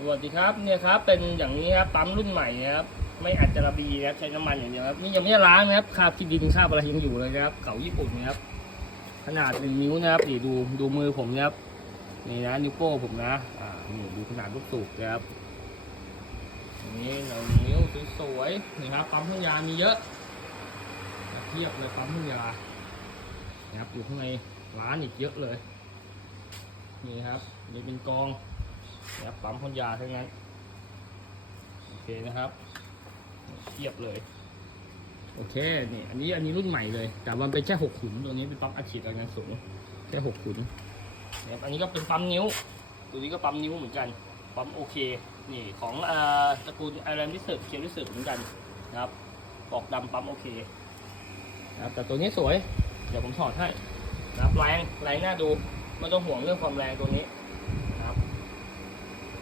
สวัสดีครับเนี่ยครับเป็นอย่างนี้ครับปั๊มรุ่นใหม่นะครับไม่อัดจระบีนะครับใช้น้ำมันอย่างเดียวครับนี่ยังไม่ได้ล้างนะครับคราบที่ดินคราบอะไรยังอยู่เลยนะครับเก่าญี่ปุ่นนะครับ ขนาดหนึ่งนิ้วนะครับนี่ดูดูมือผมนะครับนี่นะนิ้วโป้ผมนะอ่านี่ดูขนาดลูกสูบนะครับอย่างนี้เรานิ้วสวยๆนี่ครับปั๊มพุ่งยามีเยอะเทียบเลยปั๊มพุ่งยานะครับอยู่ข้างในร้านอีกเยอะเลย นี่ครับนี่เป็นกอง นะปั๊มพ่นยาทั้งนั้น โอเคนะครับเทียบเลย โอเคนี่อันนี้อันนี้รุ่นใหม่เลย แต่มันเป็นแค่หกขุนตัวนี้เป็นปั๊มอัดฉีดแรงดันสูงแค่หกขุนนะครับอันนี้ก็เป็นปั๊มนิ้ว ตัวนี้ก็ปั๊มนิ้วเหมือนกันปั๊มโอเคนี่ของตระกูลไอแลนด์ดิสเซอร์เคียวดิสเซอร์เหมือนกันนะครับบอกดำปั๊มโอเคนะครับแต่ตัวนี้สวย เดี๋ยวผมถอดให้นะครับแรงแรงน่าดูไม่ต้องห่วงเรื่องความแรงตัวนี้